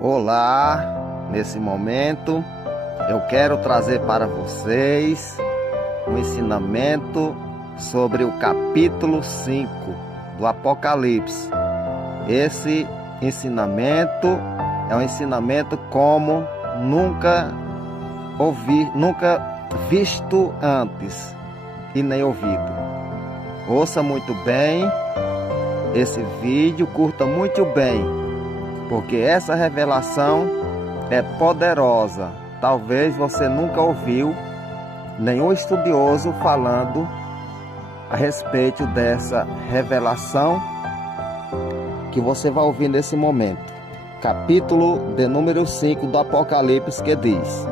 Olá, nesse momento eu quero trazer para vocês um ensinamento sobre o capítulo 5 do Apocalipse. Esse ensinamento é um ensinamento como nunca visto antes e nem ouvido. Ouça muito bem esse vídeo, curta muito bem, porque essa revelação é poderosa. Talvez você nunca ouviu nenhum estudioso falando a respeito dessa revelação que você vai ouvir nesse momento. Capítulo de número 5 do Apocalipse, que diz: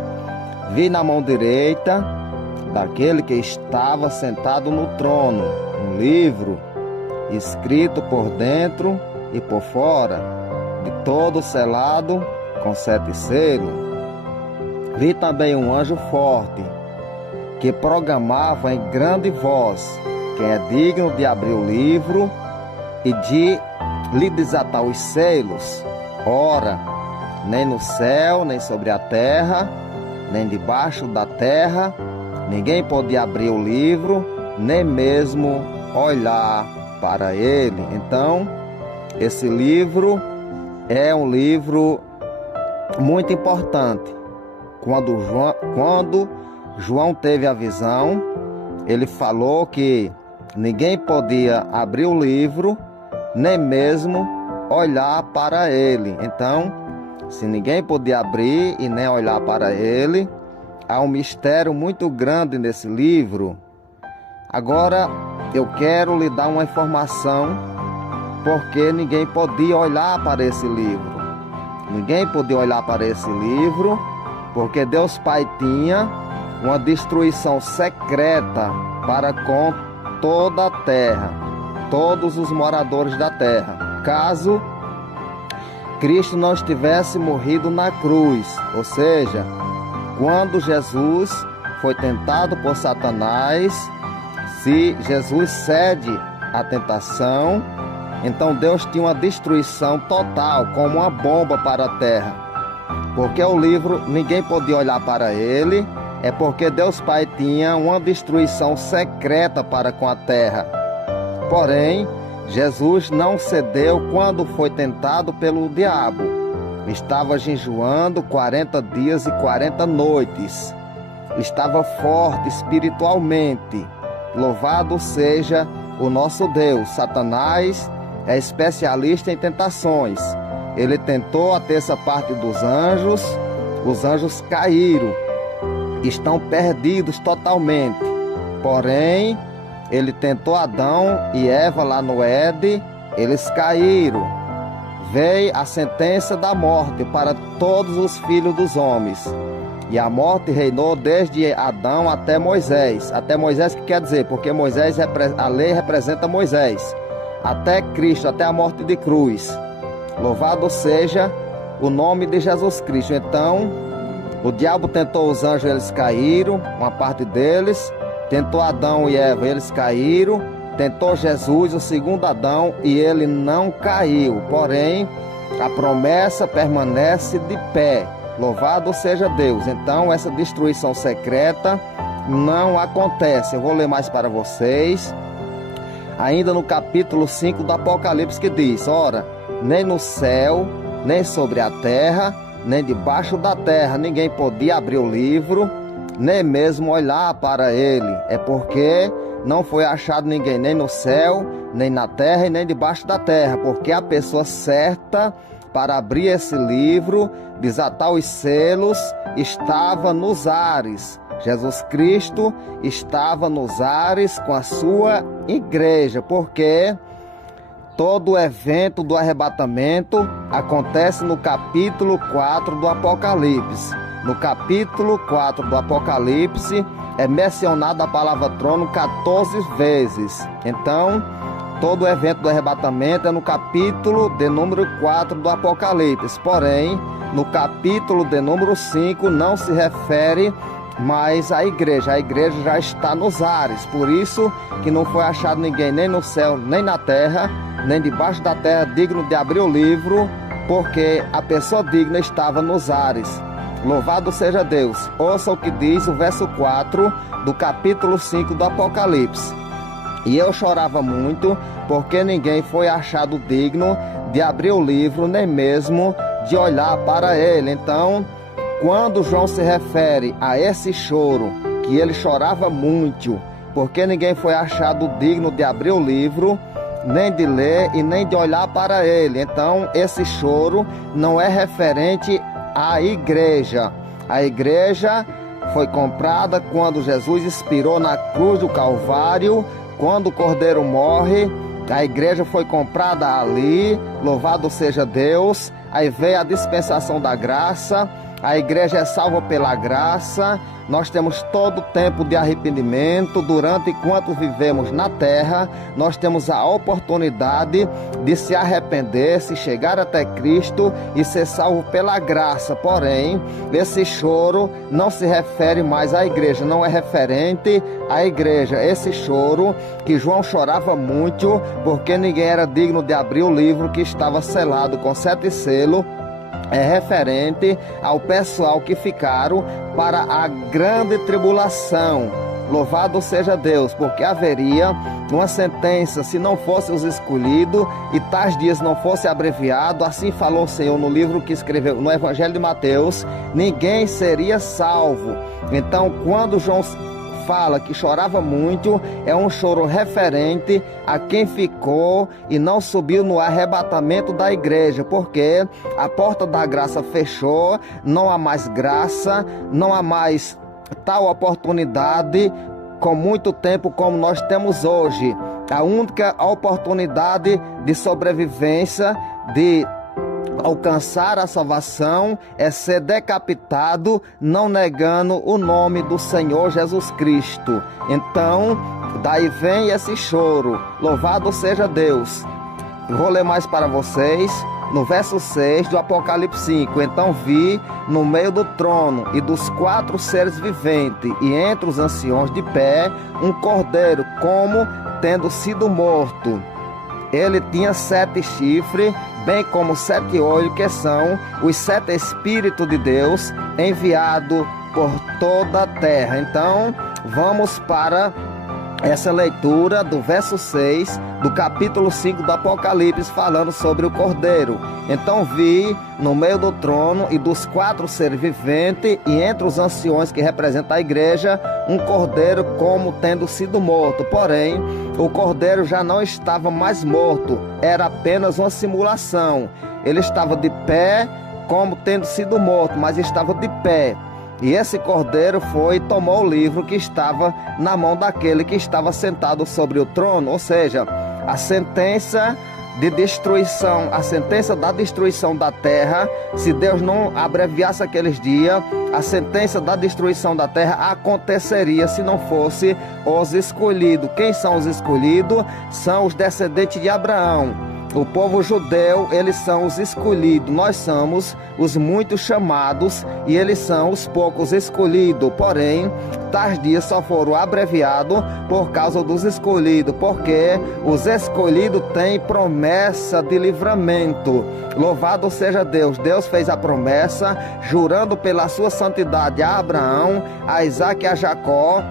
Vi na mão direita daquele que estava sentado no trono um livro escrito por dentro e por fora, de todo selado com 7 selos. Vi também um anjo forte que proclamava em grande voz: quem é digno de abrir o livro e de lhe desatar os selos? Ora, nem no céu, nem sobre a terra, nem debaixo da terra, ninguém podia abrir o livro, nem mesmo olhar para ele. Então, esse livro é um livro muito importante. Quando João teve a visão, ele falou que ninguém podia abrir o livro, nem mesmo olhar para ele. Então, se ninguém podia abrir e nem olhar para ele, há um mistério muito grande nesse livro. Agora, eu quero lhe dar uma informação, porque ninguém podia olhar para esse livro. Ninguém podia olhar para esse livro, porque Deus Pai tinha uma destruição secreta para com toda a terra, todos os moradores da terra. Caso Cristo não estivesse morrido na cruz, ou seja, quando Jesus foi tentado por Satanás, se Jesus cede à tentação, então Deus tinha uma destruição total, como uma bomba para a terra. Porque o livro, ninguém podia olhar para ele, é porque Deus Pai tinha uma destruição secreta para com a terra. Porém, Jesus não cedeu quando foi tentado pelo diabo. Estava jejuando 40 dias e 40 noites. Estava forte espiritualmente. Louvado seja o nosso Deus. Satanás é especialista em tentações. Ele tentou a terça parte dos anjos. Os anjos caíram. Estão perdidos totalmente. Porém, ele tentou Adão e Eva lá no Éden. Eles caíram. Veio a sentença da morte para todos os filhos dos homens. E a morte reinou desde Adão até Moisés. Até Moisés, que quer dizer? Porque Moisés, a lei representa Moisés. Até Cristo, até a morte de cruz. Louvado seja o nome de Jesus Cristo. Então, o diabo tentou os anjos, eles caíram, uma parte deles. Tentou Adão e Eva, eles caíram. Tentou Jesus, o segundo Adão, e ele não caiu. Porém, a promessa permanece de pé. Louvado seja Deus. Então, essa destruição secreta não acontece. Eu vou ler mais para vocês. Ainda no capítulo 5 do Apocalipse, que diz: ora, nem no céu, nem sobre a terra, nem debaixo da terra, ninguém podia abrir o livro, nem mesmo olhar para ele. É porque não foi achado ninguém, nem no céu, nem na terra e nem debaixo da terra. Porque a pessoa certa para abrir esse livro, desatar os selos, estava nos ares. Jesus Cristo estava nos ares com a sua igreja, porque todo o evento do arrebatamento acontece no capítulo 4 do Apocalipse. No capítulo 4 do Apocalipse é mencionada a palavra trono 14 vezes. Então, todo o evento do arrebatamento é no capítulo de número 4 do Apocalipse. Porém, no capítulo de número 5 não se refere mais à igreja. A igreja já está nos ares. Por isso que não foi achado ninguém nem no céu, nem na terra, nem debaixo da terra digno de abrir o livro porque a pessoa digna estava nos ares. Louvado seja Deus. Ouça o que diz o verso 4 do capítulo 5 do Apocalipse. E eu chorava muito, porque ninguém foi achado digno de abrir o livro, nem mesmo de olhar para ele. Então, quando João se refere a esse choro, que ele chorava muito, porque ninguém foi achado digno de abrir o livro, nem de ler e nem de olhar para ele. Então, esse choro não é referente à igreja. A igreja foi comprada quando Jesus expirou na cruz do Calvário. Quando o Cordeiro morre, a igreja foi comprada ali. Louvado seja Deus. Aí veio a dispensação da graça. A igreja é salva pela graça. Nós temos todo o tempo de arrependimento. Durante enquanto vivemos na terra, nós temos a oportunidade de se arrepender, se chegar até Cristo e ser salvo pela graça. Porém, esse choro não se refere mais à igreja, não é referente à igreja. Esse choro que João chorava muito, porque ninguém era digno de abrir o livro que estava selado com 7 selos, é referente ao pessoal que ficaram para a grande tribulação. Louvado seja Deus, porque haveria uma sentença se não fossem os escolhidos e tais dias não fosse abreviado. Assim falou o Senhor no livro que escreveu no Evangelho de Mateus: ninguém seria salvo. Então, quando João fala que chorava muito, é um choro referente a quem ficou e não subiu no arrebatamento da igreja, porque a porta da graça fechou, não há mais graça, não há mais tal oportunidade com muito tempo como nós temos hoje. A única oportunidade de sobrevivência, de alcançar a salvação, é ser decapitado, não negando o nome do Senhor Jesus Cristo. Então, daí vem esse choro. Louvado seja Deus. Vou ler mais para vocês. No verso 6 do Apocalipse 5: então vi no meio do trono e dos 4 seres viventes e entre os anciões de pé um cordeiro, como tendo sido morto. Ele tinha 7 chifres, bem como 7 olhos, que são os 7 Espíritos de Deus enviados por toda a terra. Então, vamos para essa leitura do verso 6 do capítulo 5 do Apocalipse, falando sobre o Cordeiro. Então vi no meio do trono e dos 4 seres viventes e entre os anciões, que representam a igreja, um Cordeiro como tendo sido morto. Porém, o Cordeiro já não estava mais morto, era apenas uma simulação. Ele estava de pé como tendo sido morto, mas estava de pé. E esse cordeiro foi e tomou o livro que estava na mão daquele que estava sentado sobre o trono, ou seja, a sentença de destruição, a sentença da destruição da terra. Se Deus não abreviasse aqueles dias, a sentença da destruição da terra aconteceria se não fosse os escolhidos. Quem são os escolhidos? São os descendentes de Abraão. O povo judeu, eles são os escolhidos. Nós somos os muitos chamados e eles são os poucos escolhidos. Porém, tais dias só foram abreviados por causa dos escolhidos, porque os escolhidos têm promessa de livramento. Louvado seja Deus. Deus fez a promessa, jurando pela sua santidade a Abraão, a Isaque e a Jacó,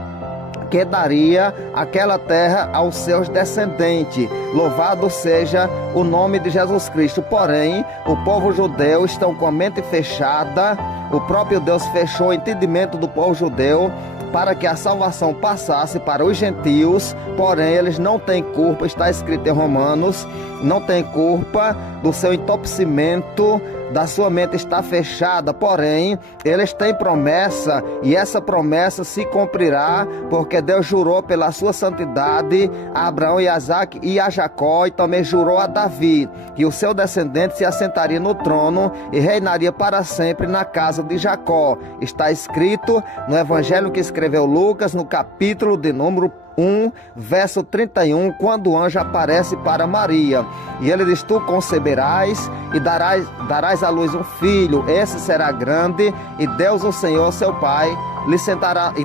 que daria aquela terra aos seus descendentes. Louvado seja o nome de Jesus Cristo. Porém, o povo judeu está com a mente fechada. O próprio Deus fechou o entendimento do povo judeu para que a salvação passasse para os gentios. Porém, eles não têm culpa, está escrito em Romanos, não tem culpa do seu entorpecimento, da sua mente está fechada. Porém, eles têm promessa, e essa promessa se cumprirá, porque Deus jurou pela sua santidade a Abraão e a Isaque e a Jacó, e também jurou a Davi que o seu descendente se assentaria no trono e reinaria para sempre na casa de Jacó. Está escrito no Evangelho que escreveu Lucas, no capítulo de número 1, verso 31, quando o anjo aparece para Maria. E ele diz: tu conceberás e darás à luz um filho, esse será grande, e Deus o Senhor seu pai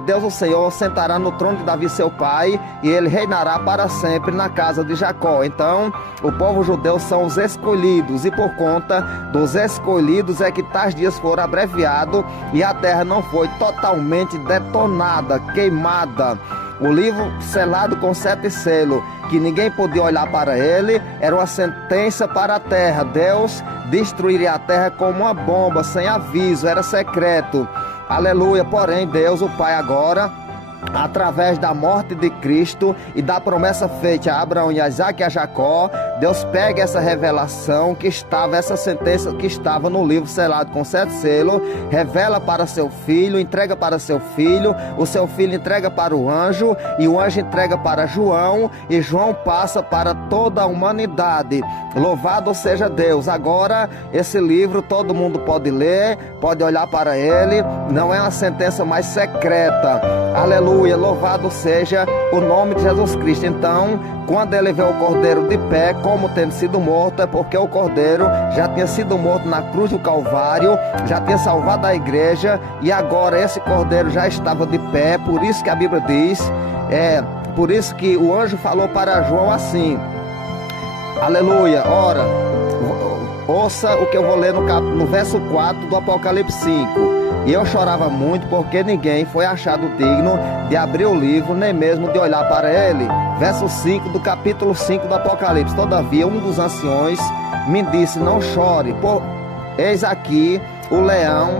Deus o Senhor sentará no trono de Davi seu pai, e ele reinará para sempre na casa de Jacó. Então, o povo judeu são os escolhidos, e por conta dos escolhidos é que tais dias foram abreviados e a terra não foi totalmente detonada, queimada. O livro selado com 7 selos, que ninguém podia olhar para ele, era uma sentença para a terra. Deus destruiria a terra como uma bomba, sem aviso, era secreto. Aleluia. Porém, Deus, o Pai, agora, através da morte de Cristo e da promessa feita a Abraão, e a Isaque e a Jacó, Deus pega essa revelação que estava, essa sentença que estava no livro selado com 7 selos, revela para seu filho, entrega para seu filho, o seu filho entrega para o anjo, e o anjo entrega para João, e João passa para toda a humanidade. Louvado seja Deus. Agora, esse livro todo mundo pode ler, pode olhar para ele, não é uma sentença mais secreta. Aleluia, louvado seja o nome de Jesus Cristo. Então, quando ele vê o cordeiro de pé, como tendo sido morto, é porque o cordeiro já tinha sido morto na cruz do Calvário, já tinha salvado a igreja, e agora esse cordeiro já estava de pé. Por isso que a Bíblia diz, por isso que o anjo falou para João assim, aleluia. Ora, ouça o que eu vou ler no verso 4 do Apocalipse 5. E eu chorava muito, porque ninguém foi achado digno de abrir o livro, nem mesmo de olhar para ele. Verso 5 do capítulo 5 do Apocalipse. Todavia um dos anciões me disse: não chore, eis aqui o leão,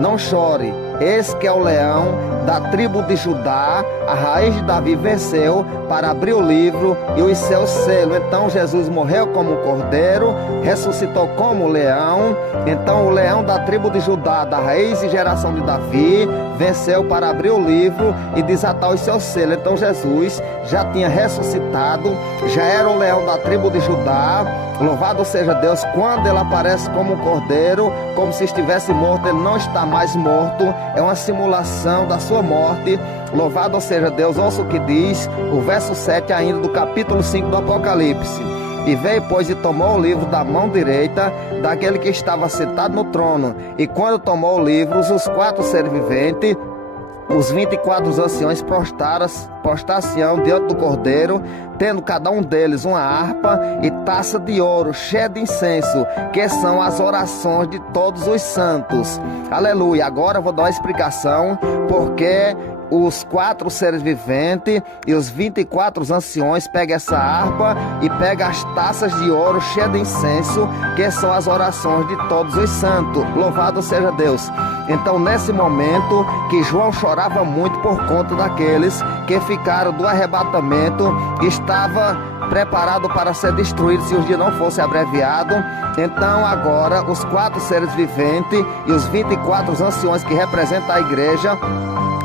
não chore. Eis que é o leão da tribo de Judá, a raiz de Davi venceu para abrir o livro e os seus selos. Então Jesus morreu como um cordeiro, ressuscitou como leão. Então o leão da tribo de Judá, da raiz e geração de Davi, venceu para abrir o livro e desatar os seus selos. Então Jesus já tinha ressuscitado, já era o leão da tribo de Judá. Louvado seja Deus. Quando ele aparece como um cordeiro, como se estivesse morto, ele não está mais morto, é uma simulação da sua morte. Louvado seja Deus. Ouça o que diz o verso 7 ainda do capítulo 5 do Apocalipse. E veio, pois, e tomou o livro da mão direita daquele que estava sentado no trono. E quando tomou o livro, os 4 seres viventes, os 24 anciões prostraram-se diante do cordeiro, tendo cada um deles uma harpa e taça de ouro cheia de incenso, que são as orações de todos os santos. Aleluia. Agora eu vou dar uma explicação porque os 4 seres viventes e os 24 anciões pegam essa harpa e pegam as taças de ouro cheias de incenso, que são as orações de todos os santos. Louvado seja Deus. Então, nesse momento que João chorava muito por conta daqueles que ficaram do arrebatamento, que estava preparado para ser destruído se os dias não fossem abreviados. Então agora os 4 seres viventes e os 24 anciões que representam a igreja,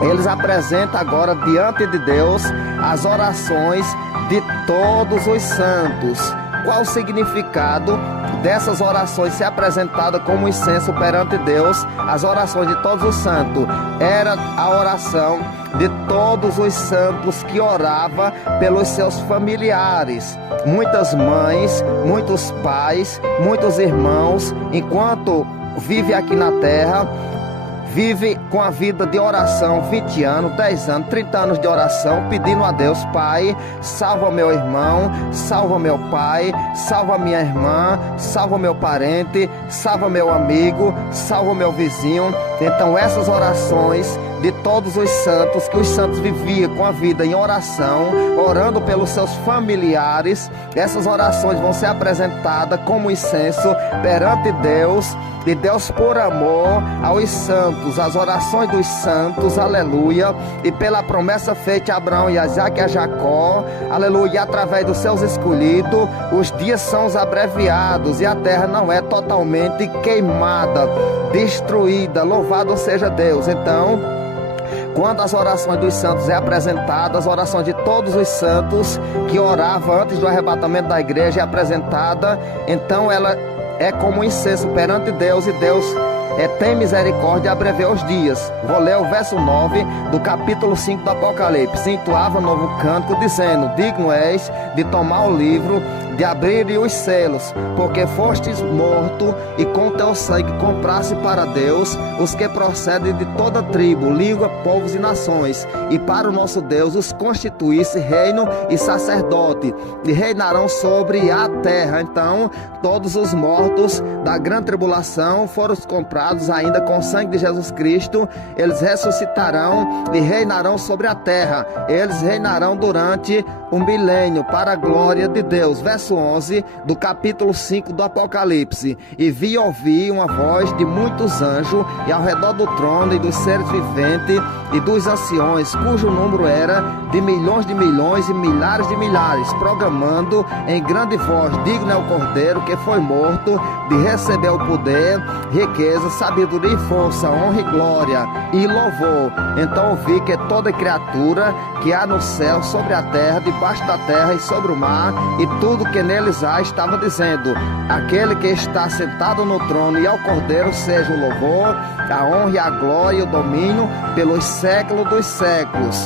eles apresentam agora diante de Deus as orações de todos os santos. Qual o significado dessas orações ser apresentadas como incenso perante Deus? As orações de todos os santos era a oração de todos os santos que orava pelos seus familiares. Muitas mães, muitos pais, muitos irmãos, enquanto vive aqui na terra, vive com a vida de oração, 20 anos, 10 anos, 30 anos de oração, pedindo a Deus: Pai, salva meu irmão, salva meu pai, salva minha irmã, salva meu parente, salva meu amigo, salva meu vizinho. Então essas orações de todos os santos, que os santos viviam com a vida em oração, orando pelos seus familiares, essas orações vão ser apresentadas como incenso perante Deus, e Deus, por amor aos santos, as orações dos santos, aleluia, e pela promessa feita a Abraão, e a Isaque e a Jacó, aleluia, e através dos seus escolhidos, os dias são abreviados e a terra não é totalmente queimada, destruída. Louvado seja Deus. Então, quando as orações dos santos é apresentadas, as orações de todos os santos que oravam antes do arrebatamento da igreja é apresentada, então ela é como um incenso perante Deus, e Deus tem misericórdia e abreveia os dias. Vou ler o verso 9 do capítulo 5 do Apocalipse. Entoava novo cântico, dizendo: digno és de tomar o livro, de abrir os selos, porque fostes morto e com teu sangue compraste para Deus os que procedem de toda tribo, língua, povos e nações, e para o nosso Deus os constituísse reino e sacerdote, e reinarão sobre a terra. Então todos os mortos da grande tribulação foram comprados ainda com o sangue de Jesus Cristo. Eles ressuscitarão e reinarão sobre a terra. Eles reinarão durante um milênio para a glória de Deus. Verso 11 do capítulo 5 do Apocalipse. E vi e ouvi uma voz de muitos anjos, e ao redor do trono, e dos seres viventes, e dos anciões, cujo número era de milhões e milhares de milhares, proclamando em grande voz: digno é o Cordeiro que foi morto de receber o poder, riqueza, sabedoria e força, honra e glória e louvor. Então ouvi que toda criatura que há no céu, sobre a terra, debaixo da terra e sobre o mar, e tudo que neles há, estava dizendo: aquele que está sentado no trono e ao Cordeiro seja o louvor, a honra e a glória e o domínio pelos séculos dos séculos.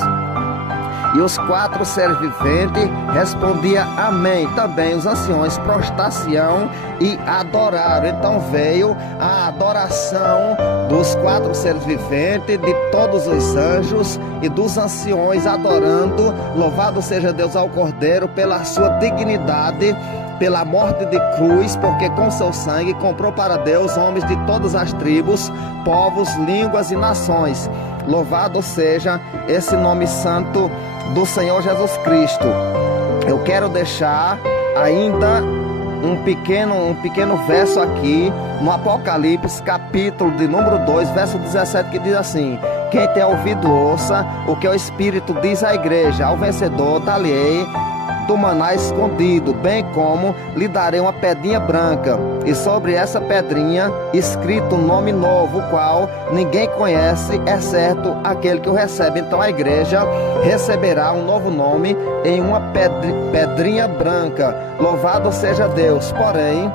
E os 4 seres viventes respondiam amém. Também os anciões prostraram e adoraram. Então veio a adoração dos 4 seres viventes, de todos os anjos e dos anciões adorando. Louvado seja Deus ao Cordeiro pela sua dignidade, pela morte de cruz, porque com seu sangue comprou para Deus homens de todas as tribos, povos, línguas e nações. Louvado seja esse nome santo do Senhor Jesus Cristo. Eu quero deixar ainda um pequeno verso aqui no Apocalipse, capítulo de número 2, verso 17, que diz assim: quem tem ouvido, ouça o que o Espírito diz à igreja. Ao vencedor dar-lhe-ei do maná escondido, bem como lhe darei uma pedrinha branca, e sobre essa pedrinha escrito um nome novo, o qual ninguém conhece, exceto aquele que o recebe. Então a igreja receberá um novo nome em uma pedrinha branca. Louvado seja Deus. Porém,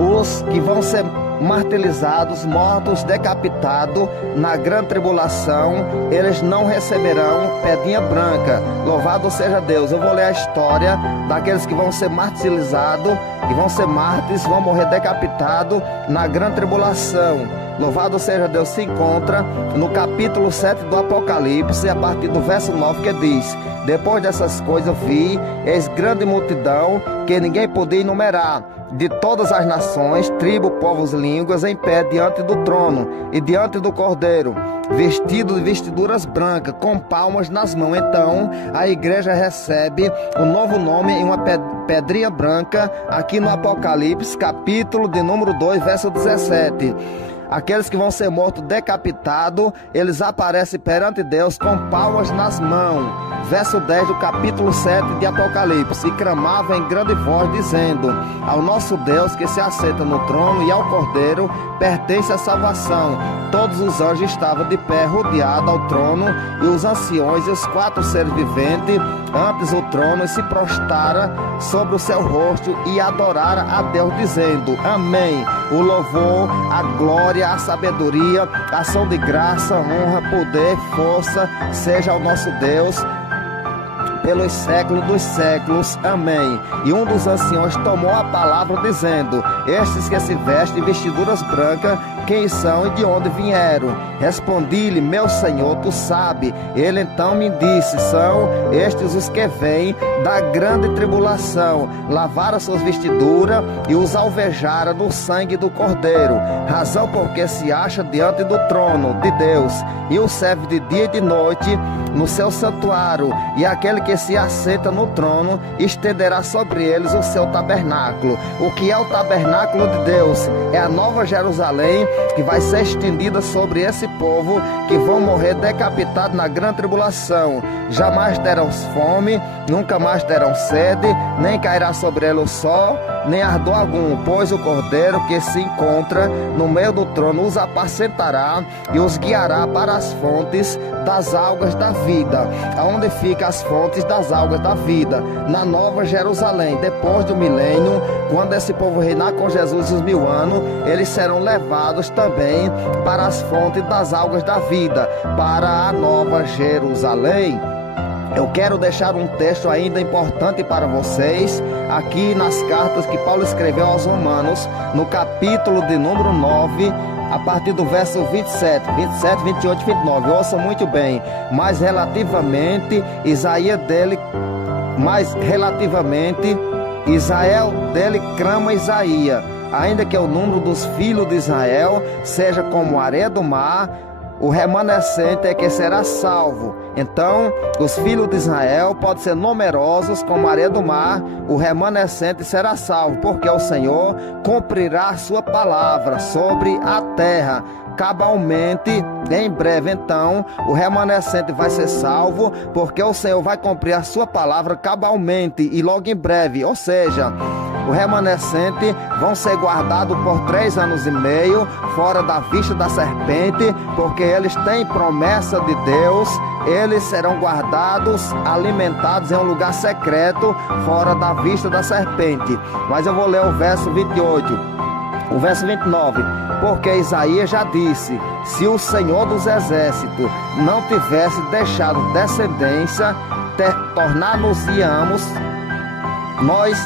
os que vão ser martirizados, mortos, decapitados na grande tribulação, eles não receberão pedrinha branca. Louvado seja Deus. Eu vou ler a história daqueles que vão ser martirizados, que vão ser mártires, vão morrer decapitados na grande tribulação. Louvado seja Deus. Se encontra no capítulo 7 do Apocalipse, a partir do verso 9, que diz: depois dessas coisas vi, eis grande multidão, que ninguém podia enumerar, de todas as nações, tribos, povos, línguas, em pé diante do trono e diante do Cordeiro, vestido de vestiduras brancas, com palmas nas mãos. Então a igreja recebe um novo nome em uma pedrinha branca, aqui no Apocalipse, capítulo de número 2, verso 17. Aqueles que vão ser mortos decapitados, eles aparecem perante Deus com palmas nas mãos. Verso 10 do capítulo 7 de Apocalipse. E clamava em grande voz, dizendo: ao nosso Deus que se assenta no trono e ao Cordeiro pertence a salvação. Todos os anjos estavam de pé, rodeados ao trono, e os anciões e os 4 seres viventes antes do trono, e se prostraram sobre o seu rosto e adoraram a Deus, dizendo: amém. O louvor, a glória, a sabedoria, a ação de graça, honra, poder, força seja ao nosso Deus pelos séculos dos séculos. Amém. E um dos anciões tomou a palavra, dizendo: estes que se vestem de vestiduras brancas, quem são e de onde vieram? Respondi-lhe: meu Senhor, tu sabe. Ele então me disse: são estes os que vêm da grande tribulação, lavaram suas vestiduras e os alvejaram no sangue do Cordeiro, razão porque se acha diante do trono de Deus, e o serve de dia e de noite no seu santuário, e aquele que se assenta no trono estenderá sobre eles o seu tabernáculo. O que é o tabernáculo de Deus? É a nova Jerusalém, que vai ser estendida sobre esse povo que vão morrer decapitados na grande tribulação. Jamais terão fome, nunca mais terão sede, nem cairá sobre eles o sol, nem ardor algum, pois o cordeiro que se encontra no meio do trono os apacentará e os guiará para as fontes das águas da vida. Aonde ficam as fontes das águas da vida? Na Nova Jerusalém. Depois do milênio, quando esse povo reinar com Jesus os 1000 anos, eles serão levados também para as fontes das águas da vida, para a Nova Jerusalém. Eu quero deixar um texto ainda importante para vocês, aqui nas cartas que Paulo escreveu aos Romanos, no capítulo de número 9, a partir do verso 27, 28 e 29. Ouçam muito bem. Mas relativamente, Israel dele clama Isaías, ainda que o número dos filhos de Israel seja como a areia do mar, o remanescente é que será salvo. Então, os filhos de Israel podem ser numerosos como a areia do mar, o remanescente será salvo, porque o Senhor cumprirá a sua palavra sobre a terra cabalmente em breve. Então, o remanescente vai ser salvo, porque o Senhor vai cumprir a sua palavra cabalmente e logo em breve. Ou seja, o remanescente vão ser guardados por 3 anos e meio, fora da vista da serpente, porque eles têm promessa de Deus. Eles serão guardados, alimentados em um lugar secreto, fora da vista da serpente. Mas eu vou ler o verso 28, o verso 29. Porque Isaías já disse: se o Senhor dos Exércitos não tivesse deixado descendência, tornar-nos-íamos nós.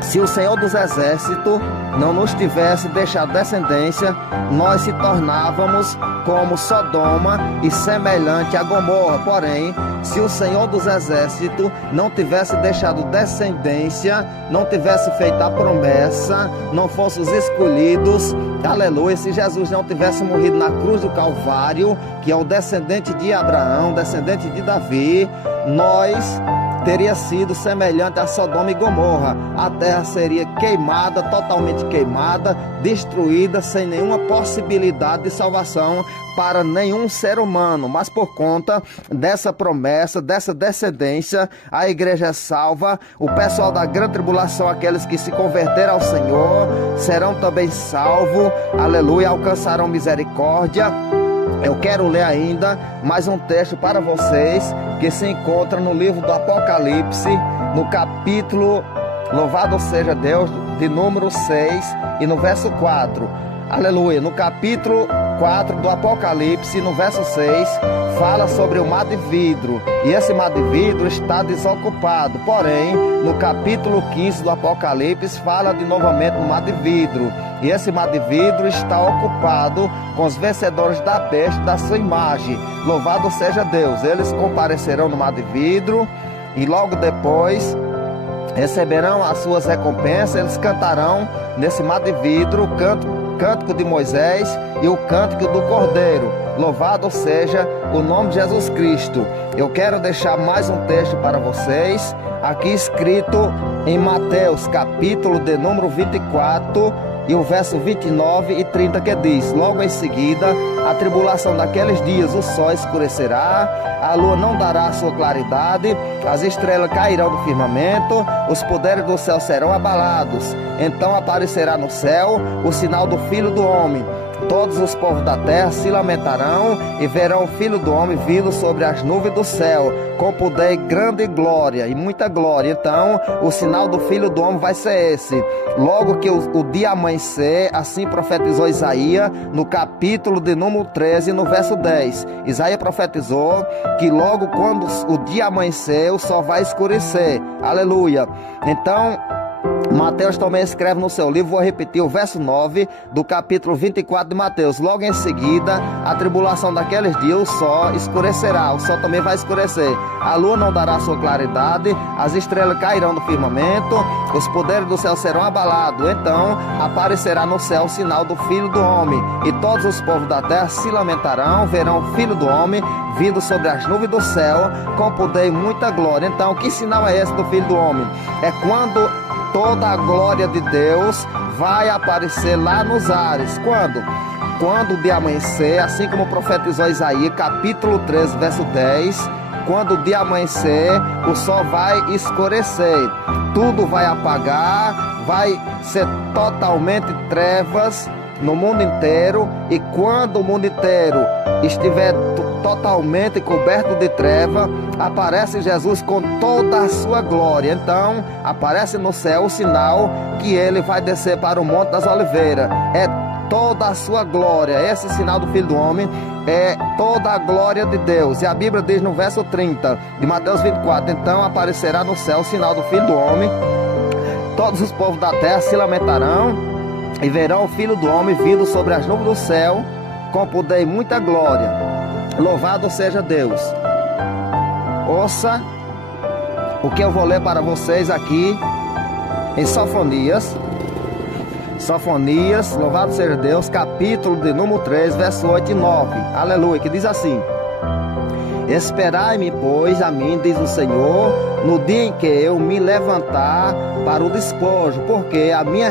Se o Senhor dos Exércitos não nos tivesse deixado descendência, nós se tornávamos como Sodoma e semelhante a Gomorra. Porém, se o Senhor dos Exércitos não tivesse deixado descendência, não tivesse feito a promessa, não fosse os escolhidos, aleluia, se Jesus não tivesse morrido na cruz do Calvário, que é o descendente de Abraão, descendente de Davi, nós teria sido semelhante a Sodoma e Gomorra. A terra seria queimada, totalmente queimada, destruída, sem nenhuma possibilidade de salvação para nenhum ser humano. Mas por conta dessa promessa, dessa descendência, a igreja é salva. O pessoal da grande tribulação, aqueles que se converteram ao Senhor, serão também salvos, aleluia, alcançarão misericórdia. Eu quero ler ainda mais um texto para vocês, que se encontra no livro do Apocalipse, no capítulo, louvado seja Deus, de número 6 e no verso 4. Aleluia. No capítulo 4 do Apocalipse, no verso 6, fala sobre o mar de vidro. E esse mar de vidro está desocupado. Porém, no capítulo 15 do Apocalipse, fala de novamente no mar de vidro. E esse mar de vidro está ocupado com os vencedores da besta, da sua imagem. Louvado seja Deus. Eles comparecerão no mar de vidro e logo depois receberão as suas recompensas. Eles cantarão nesse mar de vidro o cântico de Moisés e o cântico do Cordeiro. Louvado seja o nome de Jesus Cristo. Eu quero deixar mais um texto para vocês, aqui escrito em Mateus, capítulo de número 24, e o verso 29 e 30, que diz: logo em seguida, a tribulação daqueles dias, o sol escurecerá, a lua não dará a sua claridade, as estrelas cairão do firmamento, os poderes do céu serão abalados. Então aparecerá no céu o sinal do Filho do Homem. Todos os povos da terra se lamentarão e verão o Filho do Homem vindo sobre as nuvens do céu, com poder, grande glória e muita glória. Então, o sinal do Filho do Homem vai ser esse: logo que o dia amanhecer, assim profetizou Isaías no capítulo de número 13, no verso 10. Isaías profetizou que logo quando o dia amanhecer, o sol vai escurecer. Aleluia. Então, Mateus também escreve no seu livro, vou repetir o verso 9 do capítulo 24 de Mateus: logo em seguida, a tribulação daqueles dias, o sol escurecerá, o sol também vai escurecer, a lua não dará sua claridade, as estrelas cairão do firmamento, os poderes do céu serão abalados. Então aparecerá no céu o sinal do Filho do Homem, e todos os povos da terra se lamentarão, verão o Filho do Homem vindo sobre as nuvens do céu, com poder e muita glória. Então, que sinal é esse do Filho do Homem? É quando toda a glória de Deus vai aparecer lá nos ares. Quando de amanhecer, assim como profetizou Isaías, capítulo 13, verso 10, quando de amanhecer, o sol vai escurecer. tudo vai apagar, vai ser totalmente trevas no mundo inteiro, e quando o mundo inteiro estiver totalmente coberto de treva, aparece Jesus com toda a sua glória. Então aparece no céu o sinal que ele vai descer para o Monte das Oliveiras. É toda a sua glória. Esse sinal do Filho do Homem é toda a glória de Deus. E a Bíblia diz no verso 30 de Mateus 24: então aparecerá no céu o sinal do Filho do Homem, todos os povos da terra se lamentarão e verão o Filho do Homem vindo sobre as nuvens do céu com poder e muita glória. Louvado seja Deus. Ouça o que eu vou ler para vocês aqui em Sofonias, louvado seja Deus, capítulo de número 3, verso 8 e 9, aleluia, que diz assim: esperai-me, pois, a mim, diz o Senhor, no dia em que eu me levantar para o despojo, porque a minha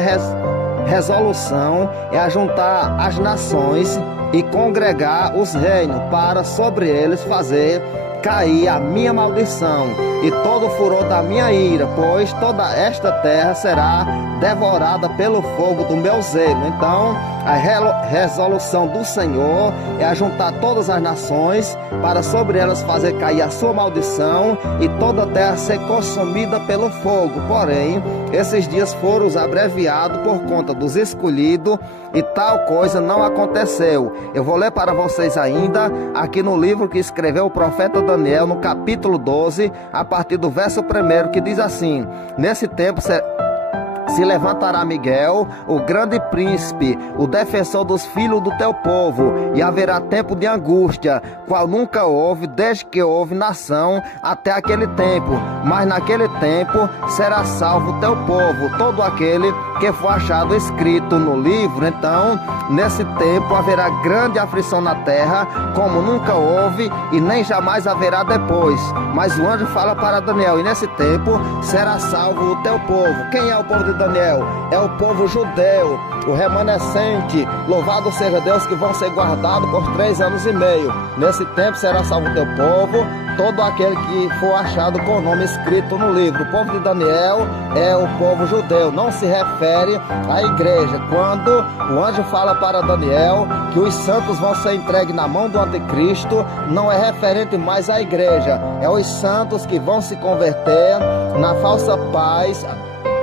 resolução é ajuntar as nações e congregar os reinos, para sobre eles fazer cair a minha maldição e todo o furor da minha ira, pois toda esta terra será devorada pelo fogo do meu zelo. Então a resolução do Senhor é ajuntar todas as nações, para sobre elas fazer cair a sua maldição e toda a terra ser consumida pelo fogo. Porém, esses dias foram abreviados por conta dos escolhidos, e tal coisa não aconteceu. Eu vou ler para vocês ainda aqui no livro que escreveu o profeta Daniel, no capítulo 12, a partir do verso 1, que diz assim: nesse tempo se levantará Miguel, o grande príncipe, o defensor dos filhos do teu povo, e haverá tempo de angústia, qual nunca houve, desde que houve nação até aquele tempo. Mas naquele tempo será salvo o teu povo, todo aquele que for achado escrito no livro. Então, nesse tempo haverá grande aflição na terra, como nunca houve e nem jamais haverá depois. Mas o anjo fala para Daniel: e nesse tempo será salvo o teu povo. Quem é o povo de Daniel? É o povo judeu, o remanescente. Louvado seja Deus, que vão ser guardados por 3 anos e meio. Nesse tempo será salvo o teu povo, todo aquele que for achado com o nome escrito no livro. O povo de Daniel é o povo judeu, não se refere à igreja. Quando o anjo fala para Daniel que os santos vão ser entregues na mão do anticristo, não é referente mais à igreja, é os santos que vão se converter na falsa paz,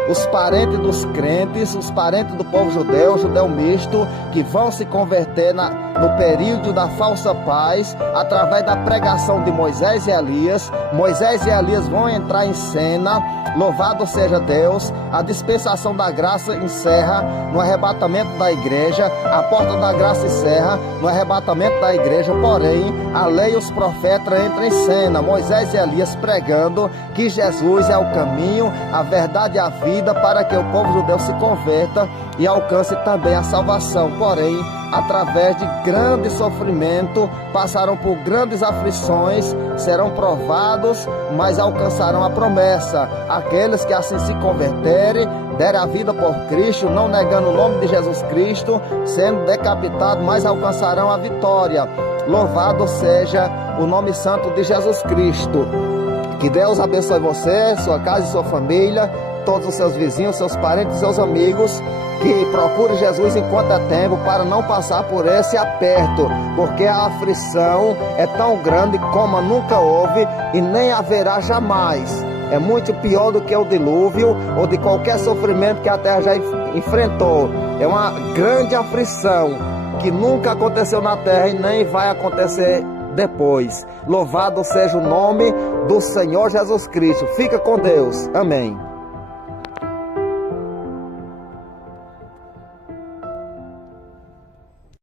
os parentes dos crentes, os parentes do povo judeu, judeu misto, que vão se converter no período da falsa paz, através da pregação de Moisés e Elias. Moisés e Elias vão entrar em cena. Louvado seja Deus. A dispensação da graça encerra no arrebatamento da igreja, a porta da graça encerra no arrebatamento da igreja. Porém, a lei e os profetas entram em cena, Moisés e Elias pregando que Jesus é o caminho, a verdade e a vida, para que o povo judeu se converta e alcance também a salvação. Porém, através de grande sofrimento, passarão por grandes aflições, serão provados, mas alcançarão a promessa. Aqueles que assim se converterem, derem a vida por Cristo, não negando o nome de Jesus Cristo, sendo decapitados, mas alcançarão a vitória. Louvado seja o nome santo de Jesus Cristo. Que Deus abençoe você, sua casa e sua família, todos os seus vizinhos, seus parentes, seus amigos. Que procure Jesus enquanto é tempo, para não passar por esse aperto, porque a aflição é tão grande como nunca houve e nem haverá jamais. É muito pior do que o dilúvio ou de qualquer sofrimento que a terra já enfrentou. É uma grande aflição que nunca aconteceu na terra e nem vai acontecer depois. Louvado seja o nome do Senhor Jesus Cristo. Fica com Deus. Amém.